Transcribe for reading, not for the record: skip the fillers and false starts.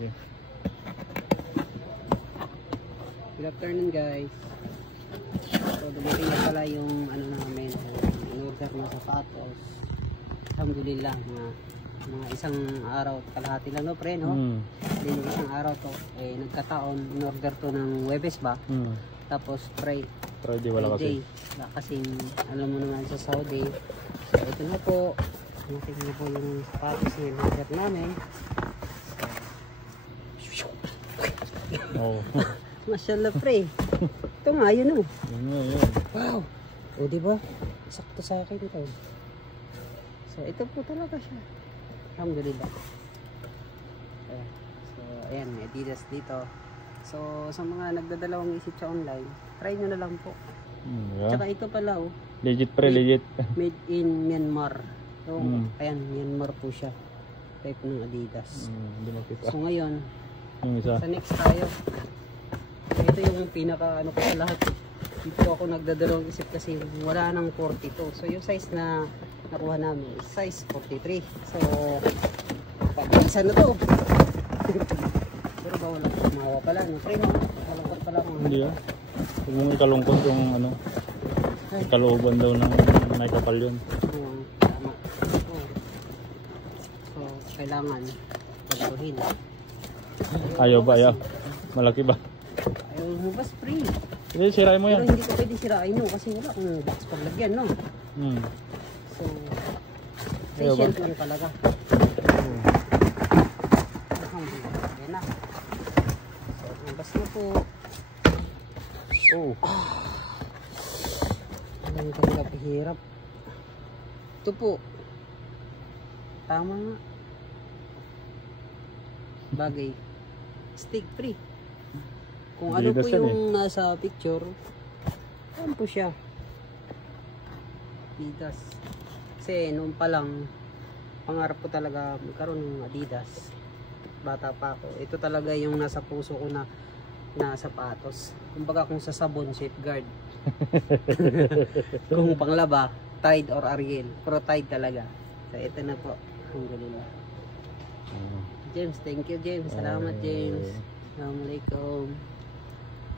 Okay. Good afternoon guys. So dumating na pala yung ano namin, in-order na sapatos. Alhamdulillah na mga isang araw kalahati lang no pre no. Then isang araw to nagkataon in-order to ng Webes ba. Tapos Friday wala kasi. Kasi alam mo naman sa Saudi. So ito na po. Nakikita niyo po yung sapatos na in-order namin. Oh. Mashallah pre. Ito nga yun oh. Yun. Wow. O diba? Sakto sa akin ito. So ito po talaga siya. Alhamdulillah. So ayan, may Adidas dito. So sa mga nagdadalawang isip sa online, try nyo na lang po. Yeah. Tsaka ito pala oh. Legit pre, legit. Made in Myanmar. So ayan, Myanmar po siya. Type ng Adidas. Hindi makita. So ngayon, Yung isa. sa next tayo. So, ito yung pinaka ano ko sa lahat. Dito ako nagdadalawang isip kasi wala nang 42. So yung size na nakuha namin is size 43. So pag-isa na to. Pero ba wala kumawa pala no? Pre no? Kalungkot pala kung Hindi ah. Huwag mong ikalungkot yung ano. Kalooban daw ng may kapal yun. Tama. So kailangan pagluhin. Ayaw ba? Ayaw. Malaki ba? Ayaw lumabas pre. Hindi, sirain mo yan. Pero hindi ko pwede sirain no kasi wala akong box paglagyan no. So patient lang talaga. Yan na. So lumabas na po. Ang tanggap hirap. Ito po. Tama nga. Bagay. Stick free. Kung ano po yung nasa picture, ano po siya? Adidas. Kasi noon pa lang, pangarap ko talaga magkaroon ng Adidas. Bata pa ako. Ito talaga yung nasa puso ko na sapatos. Kumbaga kung sa sabon, safeguard. Kung panglaba, Tide or Ariel. Pero Tide talaga. So ito na po. Alhamdulillah. James, thank you James. Salamat James. Assalamualaikum.